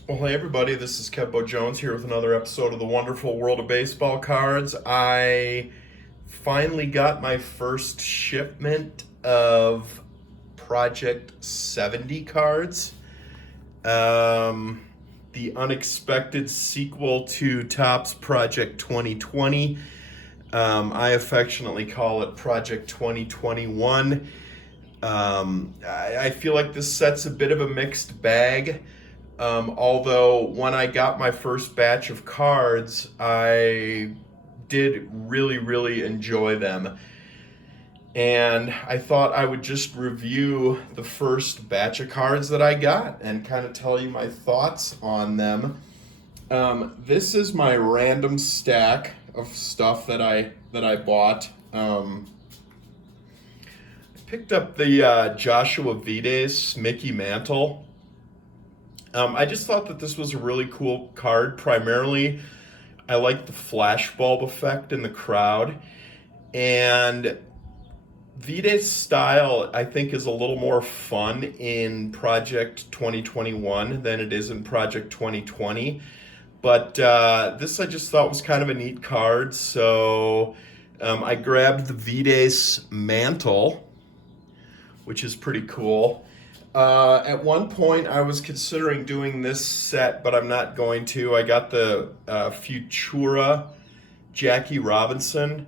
Well, hey everybody, this is Kevbo Jones here with another episode of the Wonderful World of Baseball Cards. I finally got my first shipment of Project 70 cards. Um, the unexpected sequel to Topps Project 2020. I affectionately call it Project 2021. I feel like this set's a bit of a mixed bag. Although when I got my first batch of cards, I did really enjoy them. And I thought I would just review the first batch of cards that I got and kind of tell you my thoughts on them. This is my random stack of stuff that I bought. I picked up the Joshua Vides Mickey Mantle. I just thought that this was a really cool card. Primarily, I like the flashbulb effect in the crowd. And Vides' style, I think, is a little more fun in Project 2021 than it is in Project 2020. But this I just thought was kind of a neat card. So I grabbed the Vides Mantle, which is pretty cool. At one point, I was considering doing this set, but I'm not going to. I got the Futura Jackie Robinson.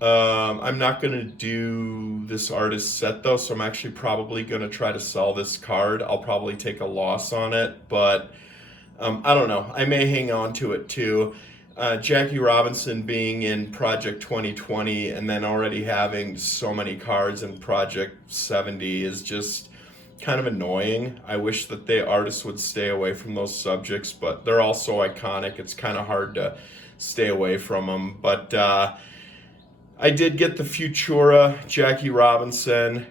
I'm not going to do this artist set though, so I'm actually probably going to try to sell this card. I'll probably take a loss on it, but I don't know. I may hang on to it too. Jackie Robinson being in Project 2020 and then already having so many cards in Project 70 is just kind of annoying. I wish that the artists would stay away from those subjects, but they're all so iconic. It's kind of hard to stay away from them. But I did get the Futura Jackie Robinson.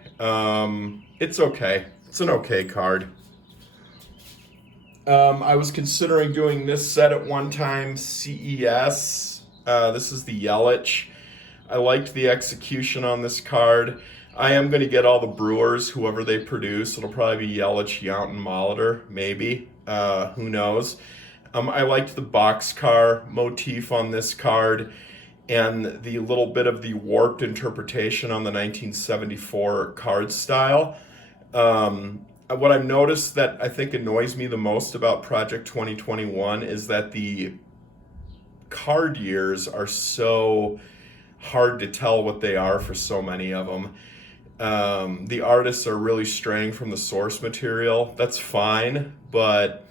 It's okay. It's an okay card. I was considering doing this set at one time, CES. This is the Yelich. I liked the execution on this card. I am going to get all the Brewers, whoever they produce. It'll probably be Yelich, Yount, and Molitor, maybe. Who knows? I liked the boxcar motif on this card and the little bit of the warped interpretation on the 1974 card style. What I've noticed that I think annoys me the most about Project 2021 is that the card years are so hard to tell what they are for so many of them. The artists are really straying from the source material. That's fine, but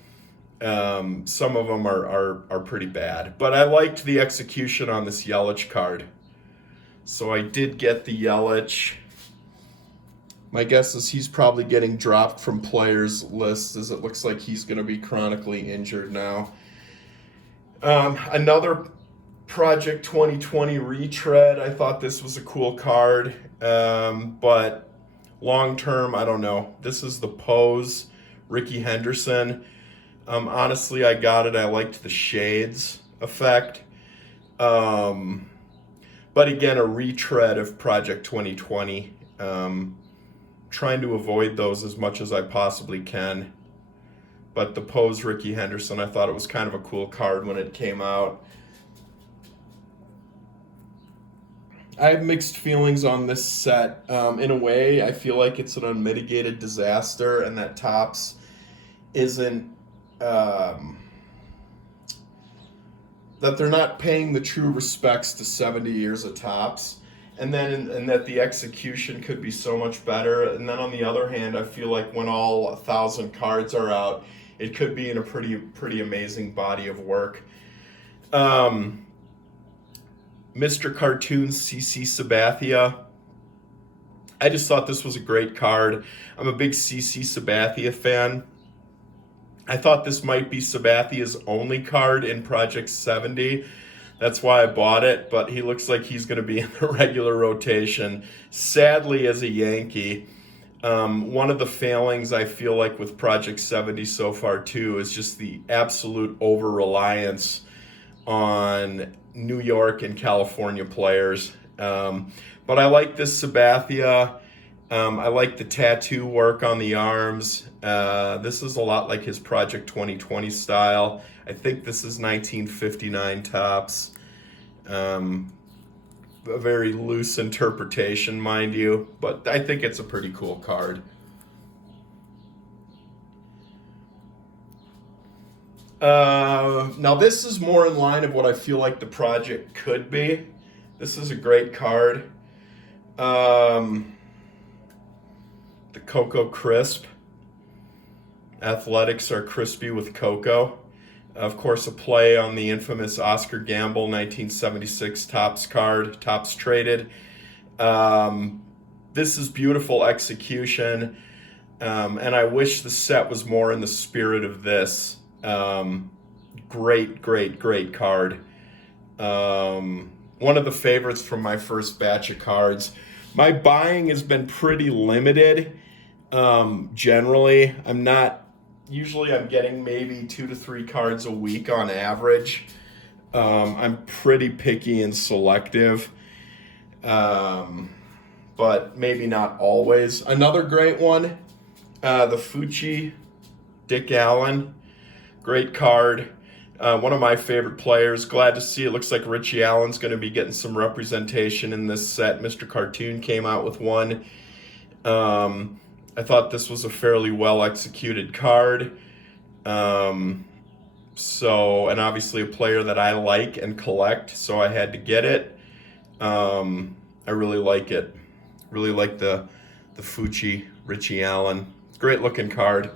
some of them are pretty bad. But I liked the execution on this Yelich card. So I did get the Yelich. My guess is he's probably getting dropped from players' lists as it looks like he's going to be chronically injured now. Another Project 2020 retread. I thought this was a cool card, but long term, I don't know. This is the Pose Ricky Henderson. Honestly, I got it. I liked the shades effect. But again, a retread of Project 2020. Trying to avoid those as much as I possibly can. But the Pose Ricky Henderson, I thought it was kind of a cool card when it came out. I have mixed feelings on this set. In a way, I feel like it's an unmitigated disaster and that Topps isn't, that they're not paying the true respects to 70 years of Topps. And that the execution could be so much better. And then on the other hand, I feel like when all 1,000 cards are out, it could be in a pretty amazing body of work. Mr. Cartoon CC Sabathia. I just thought this was a great card. I'm a big CC Sabathia fan. I thought this might be Sabathia's only card in Project 70. That's why I bought it, but he looks like he's going to be in the regular rotation. Sadly, as a Yankee, one of the failings I feel like with Project 70 so far too is just the absolute over-reliance on New York and California players. But I like this Sabathia. I like the tattoo work on the arms. This is a lot like his Project 2020 style. I think this is 1959 tops. A very loose interpretation, mind you, but I think it's a pretty cool card. Now this is more in line of what I feel like the project could be. This is a great card. The Cocoa Crisp. Athletics are crispy with cocoa. Of course, a play on the infamous Oscar Gamble 1976 Topps card, Topps traded. This is beautiful execution, and I wish the set was more in the spirit of this. Great card. One of the favorites from my first batch of cards. My buying has been pretty limited. Generally, usually I'm getting maybe 2 to 3 cards a week on average. I'm pretty picky and selective, but maybe not always. Another great one, the Fucci Dick Allen. Great card. One of my favorite players. Glad to see it. Looks like Richie Allen's going to be getting some representation in this set. Mr. Cartoon came out with one. I thought this was a fairly well executed card. And obviously a player that I like and collect, so I had to get it. I really like it. Really like the Fucci Richie Allen. Great looking card.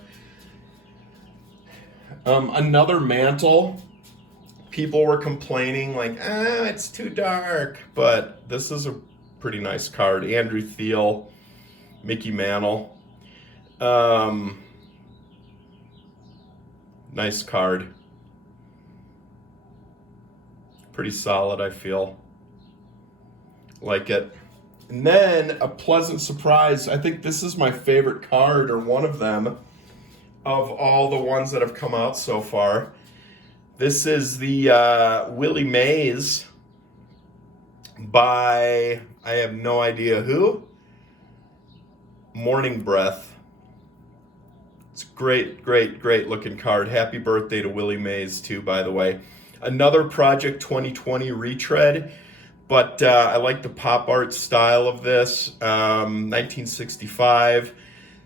Another Mantle. People were complaining like, it's too dark, but this is a pretty nice card. Andrew Thiel, Mickey Mantle. Nice card. Pretty solid, I feel. Like it. And then a pleasant surprise. I think this is my favorite card, or one of them, of all the ones that have come out so far. This is the Willie Mays by, I have no idea who. Morning Breath. It's a great looking card. Happy birthday to Willie Mays too, by the way. Another Project 2020 retread, but I like the pop art style of this. 1965.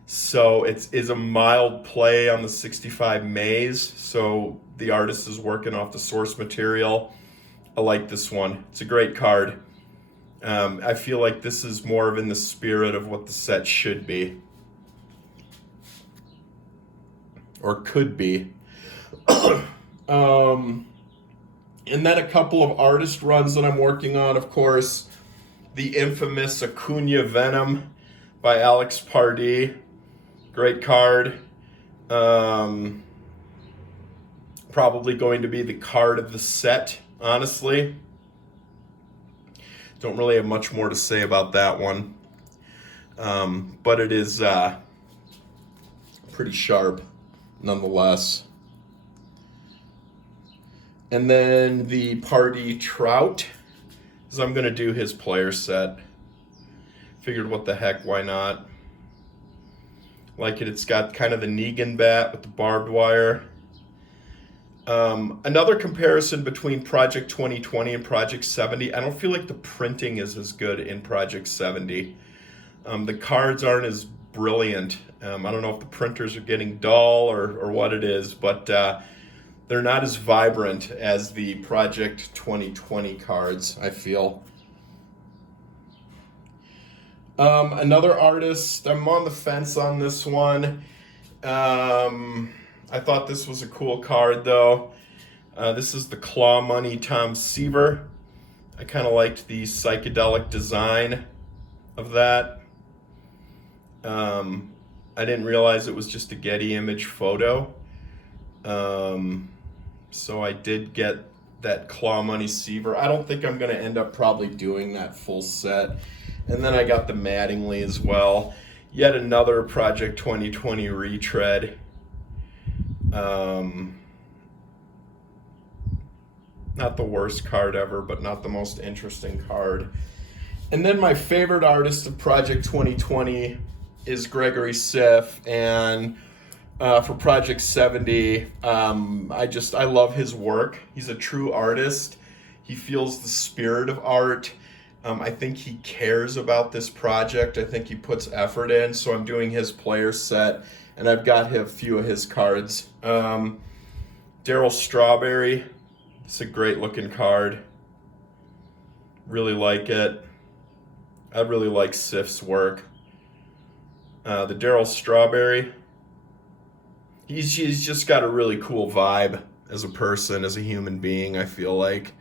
So it is a mild play on the 65 Mays. So the artist is working off the source material. I like this one. It's a great card. I feel like this is more of in the spirit of what the set should be. Or could be. And then a couple of artist runs that I'm working on, of course. The infamous Acuna Venom by Alex Pardee. Great card. Probably going to be the card of the set, honestly. Don't really have much more to say about that one. But it is pretty sharp, nonetheless. And then the Pardee Trout, because I'm going to do his player set. Figured what the heck, why not? Like it, it's got kind of the Negan bat with the barbed wire. Another comparison between Project 2020 and Project 70. I don't feel like the printing is as good in Project 70. The cards aren't as brilliant. I don't know if the printers are getting dull or what it is, but they're not as vibrant as the Project 2020 cards, I feel. Another artist, I'm on the fence on this one. I thought this was a cool card, though. This is the Claw Money Tom Seaver. I kind of liked the psychedelic design of that. I didn't realize it was just a Getty image photo. So I did get that Claw Money Seaver. I don't think I'm going to end up probably doing that full set. And then I got the Mattingly as well. Yet another Project 2020 retread. Not the worst card ever, but not the most interesting card. And then my favorite artist of Project 2020 is Gregory Siff, and for Project 70, I love his work. He's a true artist. He feels the spirit of art. I think he cares about this project. I think he puts effort in. So I'm doing his player set, and I've got a few of his cards. Darryl Strawberry. It's a great looking card. Really like it. I really like Siff's work. The Darryl Strawberry. He's just got a really cool vibe as a person, as a human being, I feel like.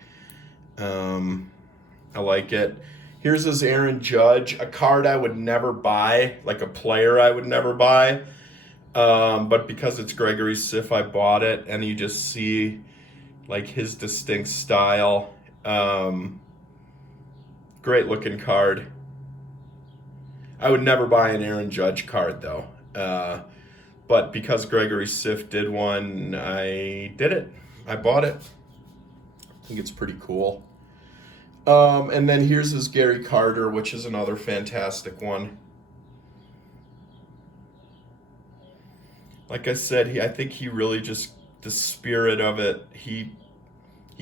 I like it. Here's his Aaron Judge, a card I would never buy, like a player I would never buy. But because it's Gregory Siff, I bought it, and you just see like his distinct style. Great looking card. I would never buy an Aaron Judge card though. But because Gregory Siff did one, I did it. I bought it. I think it's pretty cool. And then here's his Gary Carter, which is another fantastic one. Like I said, I think he really just, the spirit of it, he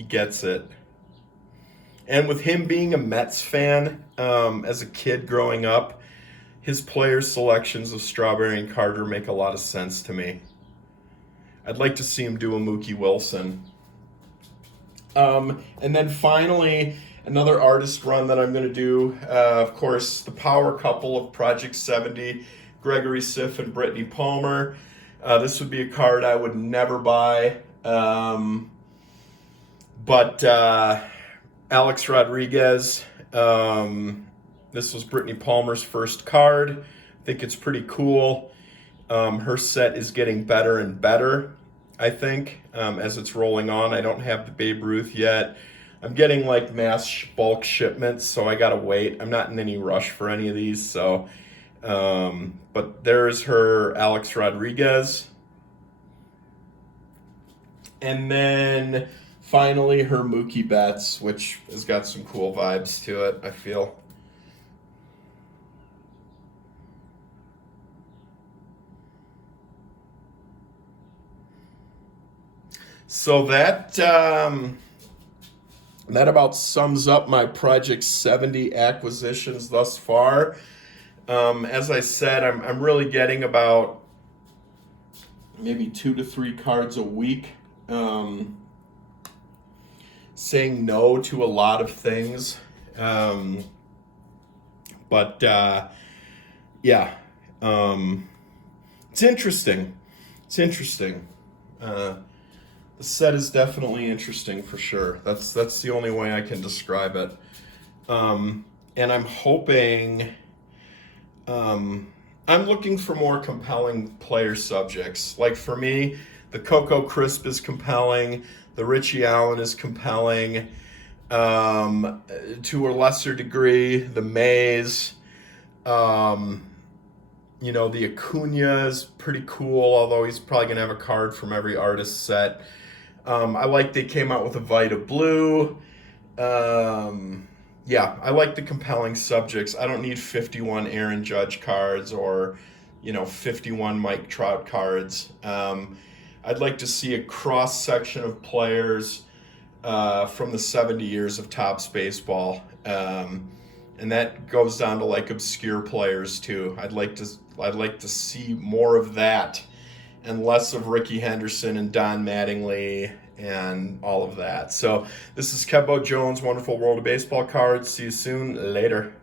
gets it. And with him being a Mets fan, as a kid growing up, his player selections of Strawberry and Carter make a lot of sense to me. I'd like to see him do a Mookie Wilson. And then finally, another artist run that I'm going to do, of course, the power couple of Project 70, Gregory Siff and Brittany Palmer. This would be a card I would never buy. But Alex Rodriguez, this was Brittany Palmer's first card. I think it's pretty cool. Her set is getting better and better, I think, as it's rolling on. I don't have the Babe Ruth yet. I'm getting like mass bulk shipments, so I gotta wait. I'm not in any rush for any of these, so. But there's her Alex Rodriguez. And then finally her Mookie Betts, which has got some cool vibes to it, I feel. So that about sums up my Project 70 acquisitions thus far. As I said, I'm really getting about maybe 2 to 3 cards a week. Saying no to a lot of things. But yeah, it's interesting. It's interesting. The set is definitely interesting for sure. That's the only way I can describe it. And I'm hoping, I'm looking for more compelling player subjects. Like for me, the Coco Crisp is compelling. The Richie Allen is compelling. To a lesser degree, the Mays. The Acuna is pretty cool, although he's probably going to have a card from every artist set. I like they came out with a Vita Blue. Yeah, I like the compelling subjects. I don't need 51 Aaron Judge cards or, 51 Mike Trout cards. I'd like to see a cross section of players from the 70 years of Topps baseball. And that goes down to like obscure players too. I'd like to see more of that and less of Ricky Henderson and Don Mattingly and all of that. So this is Kebo Jones, Wonderful World of Baseball Cards. See you soon. Later.